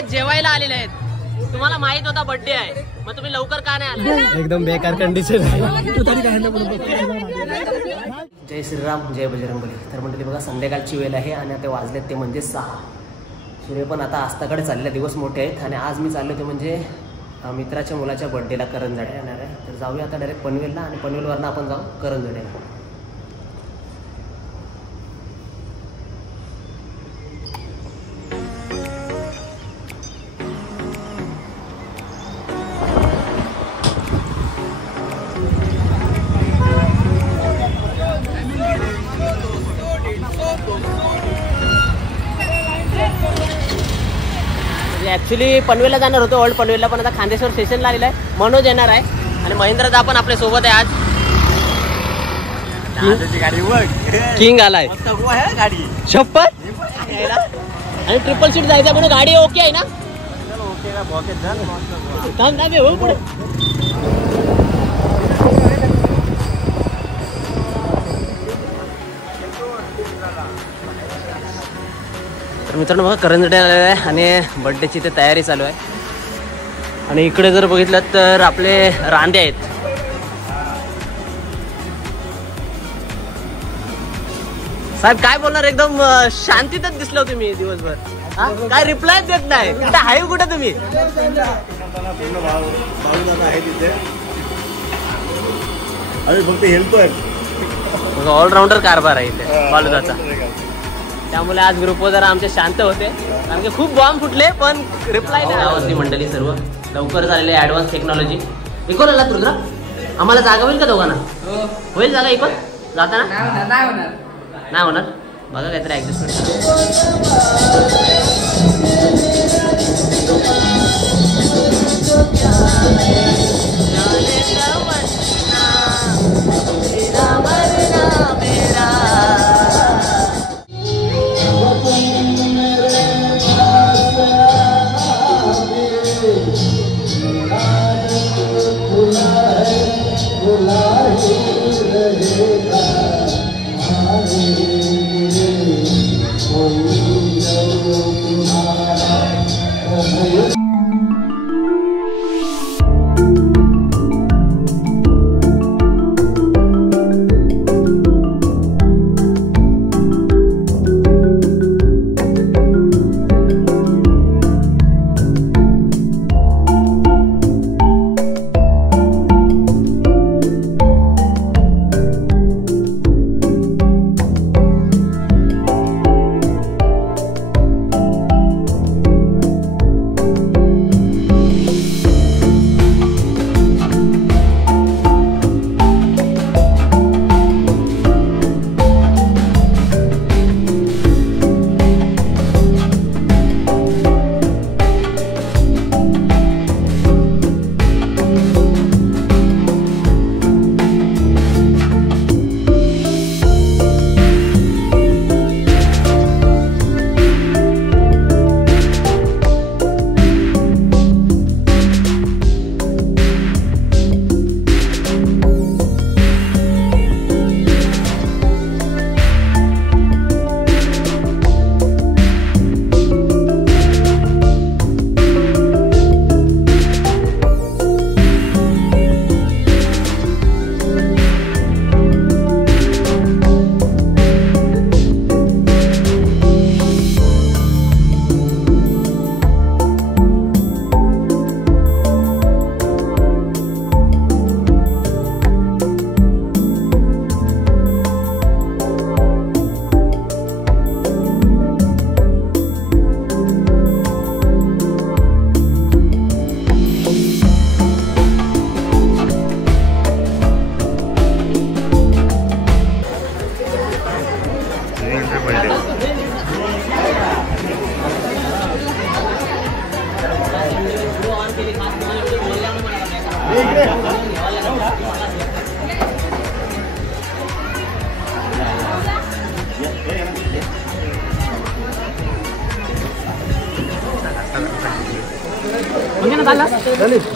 आज जेवायला आलेले आहेत. तुम्हाला माहित होता बर्थडे आहे, मग तुम्ही लवकर का नाही आले? एकदम बेकार कंडिशन आहे. जय श्रीराम जय बजरंगबली. तर मंडळी बघा संध्याकाळची वेळ आहे आणि आता वाजलेत ते म्हणजे 6. सूर्य पण आता आस्ताकडे चालले, दिवस मोठे आहेत. आणि आज मी चाललो ते म्हणजे मित्राच्या मुलाच्या बर्थडेला करंजड्या येणार आहे. तर जाऊया आता डायरेक्ट पनवेलला आणि पनवेलवरनं आपण जाऊ करंजड्याला. ऍक्च्युली पनवेलला जाणार होतो, ओल्ड पनवेलला, पण आता खांदेश्वर स्टेशनला आलेला आहे. मनोज येणार आहे आणि महेंद्रदा पण आपल्या सोबत आहे आज. किंग आलाय गाडी शपथ. आणि ट्रिपल सीट जायचं म्हणून गाडी ओके आहे ना? तर मित्रांनो बघा करंजड्या आलेला आहे आणि बर्थडेची ते तयारी चालू आहे. आणि इकडे जर बघितलं तर आपले रांदे आहेत. साहेब काय बोलणार, एकदम शांतीतच दिसलो तुम्ही दिवसभर. काय रिप्लाय देत नाही. कुठे आहे, कुठे तुम्ही? फक्त हेल्पर. ऑलराऊंडर कारभार आहे इथे बालुदाचा. त्यामुळे आज ग्रुपवर जरा आमचे शांत होते, कारण की खूप बॉम्ब फुटले पण रिप्लाय नाही. आवाजची मंडळी सर्व लवकर झालेले ऍडव्हान्स टेक्नॉलॉजी. इकोन आला रुद्रा, आम्हाला जागा होईल का दोघांना? होईल जागा इकोन जाताना? नाही होणार. बघा काहीतरी ऍडजस्टमेंट.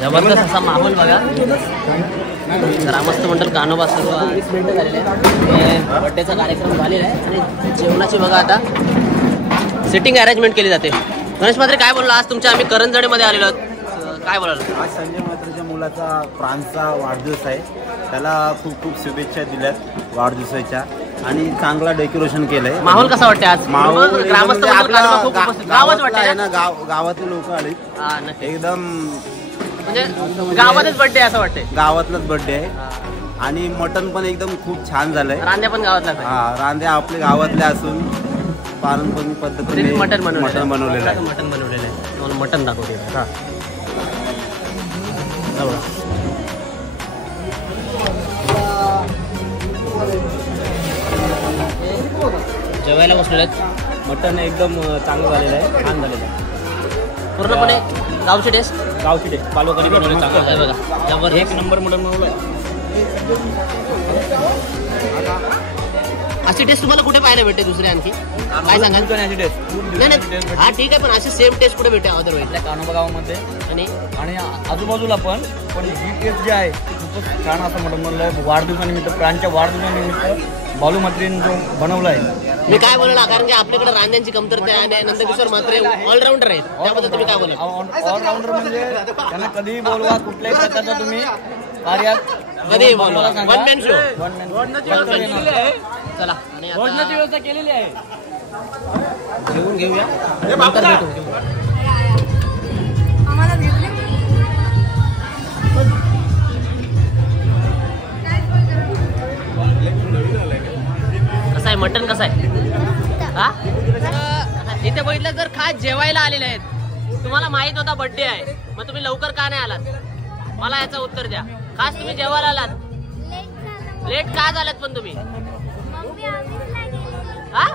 जबरदस्त असा माहोल बघा. ग्रामस्थ मंडळ कानोबा सर्व 20 मिनिटं झालेले आहे. बर्थडेचा कार्यक्रम झालेला आहे आणि जेवणाची बघा आता सिटिंग अरेंजमेंट केली जाते. गणेश म्हात्रे काय बोललो आज तुमच्या आम्ही करंजडे मध्ये आलेलो आहोत, काय बोलाल? आज संजय म्हात्रेच्या मुलाचा प्रांतचा वाढदिवस आहे. त्याला खूप खूप शुभेच्छा दिल्यात वाढदिवसाच्या आणि चांगला डेकोरेशन केलंय. माहोल कसा वाटते आज? माहोल ग्रामस्थ गावच वाटते ना, गावातले लोक आले एकदम म्हणजे गावातच बर्थडे असं वाटते. गावातलाच बर्थडे आहे आणि मटण पण एकदम खूप छान झालंय. रांध्या पण गावातला हा, रांध्या आपल्या गावातल्या असून पारंपरिक पद्धतीने मटण बनवलेलं आहे. मटण बनवलेलं आहे. तुम्हाला मटण दाखवते. हा जेवायला बसलेले आहेत. मटण एकदम चांगलं झालेलं आहे, छान झालेलं आहे. पूर्णपणे गावची टेस्ट. गावची टेस्ट पालोकरी बनवले चांगलं आहे बघा, जबरदस्त. एक नंबर मटण बनवलं. अशी टेस्ट तुम्हाला कुठे पाहायला भेटते दुसरी आणखी काय सांगाल? नाही हा ठीक आहे, पण अशी सेम टेस्ट कुठे भेटते अदरवाईज? कानोबा गावामध्ये आणि आजूबाजूला पण ही टेस्ट जी आहे खूपच छान असं मटण बनवलं. वाढदिवसानिमित्त प्राणच्या वाढदिवसानिमित्त बालू म्हात्रेंनी जो बनवला आहे. मी काय बोलणार, कारण की आपल्याकडे रांध्यांची कमतरता आहे आणि नंदकिशोर म्हात्रे ऑलराऊंडर आहेत, त्याबद्दल तुम्ही काय बोलाल? ऑलराऊंडर म्हणजे त्यांना कधीही बोलवा, कुठल्याही प्रकारचा तुम्ही कार्यात कधीही बोलवा. One man show. चला आणि व्यवस्था केलेली आहे. जेवून घेऊया, नंतर भेटू. कसं आहे मटण, कसं आहे? हा इथे बघितलं जर खास जेवायला आलेले आहेत, तुम्हाला माहित होता बर्थडे आहे, मग तुम्ही लवकर का नाही आलात? मला याचं उत्तर द्या. खास तुम्ही जेवायला आलात, लेट का झालात पण तुम्ही? हा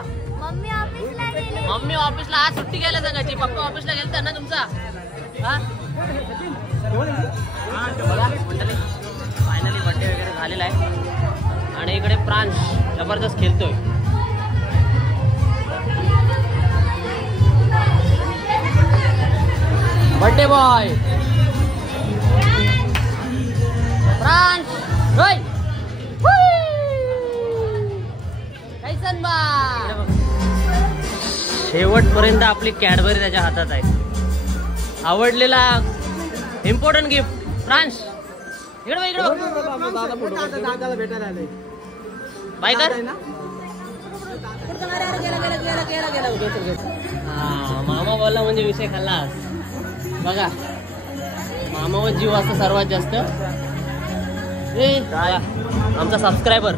मम्मी ऑफिसला आज सुट्टी घ्यायला सांगायची, पप्पा ऑफिसला गेलता ना तुमचा. फायनली बर्थडे वगैरे झालेला आहे आणि इकडे प्रांश जबरदस्त खेळतोय. बर्थडे बॉय प्रांश कैसन बा. शेवटपर्यंत आपली कॅडबरी त्याच्या हातात आहे. आवडलेला इम्पॉर्टंट गिफ्ट. फ्रान्स इकडे इकडे बाय कर. मामा बोलला म्हणजे विषय खाल्लास बघा. मामावर जीव असतो सर्वात जास्त. आमचा सबस्क्रायबर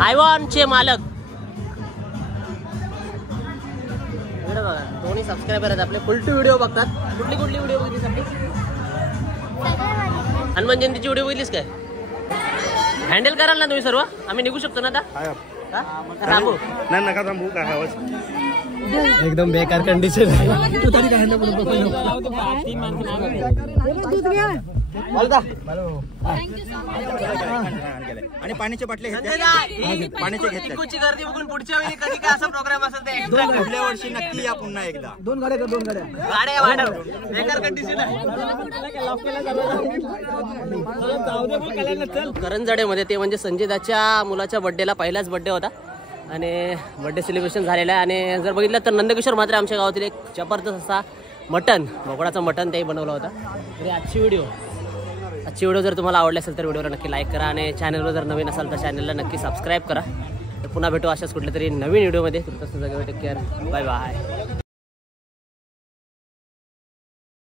आयवॉनचे मालक इकडे बघा, दोन्ही सबस्क्रायबर आहेत आपले. फुल टू व्हिडिओ बघतात. कुठली कुठली व्हिडिओ बघितलीस आपली? हनुमान जयंतीची व्हिडिओ बघितलीस काय? हँडल कराल ना तुम्ही सर्व? आम्ही निघू शकतो ना आता? थांबू नाही, नका थांबू. काय आवाज एकदम बेकार कंडिशन आहे. आणि पाण्याच्या बाटल्या पाण्याचे घेतली गर्दी बघून पुढच्या वेळी कधी काय असा प्रोग्राम असेल ते पुढल्या वर्षी नक्की या पुन्हा एकदा. 2 गाड्या गाड्या बेकार कंडिशन आहे. करंजड्यामध्ये ते म्हणजे संजयदाच्या मुलाच्या बर्थडेला पहिलाच बर्थडे होता आणि बर्थडे सेलिब्रेशन झालेलं आहे. आणि जर बघितलं तर नंदकिशोर म्हात्रे आमच्या गावातील एक जबरदस्त असा मटण, बोकडाचं मटण तेही बनवलं होतं. तरी आजची व्हिडिओ जर तुम्हाला आवडली असेल तर व्हिडिओला नक्की लाईक करा आणि चॅनलवर जर नवीन असाल तर चॅनलला नक्की सबस्क्राईब करा. तर पुन्हा भेटू अशाच कुठल्या तरी नवीन व्हिडिओमध्ये. तुमचं टेक केअर. Bye bye.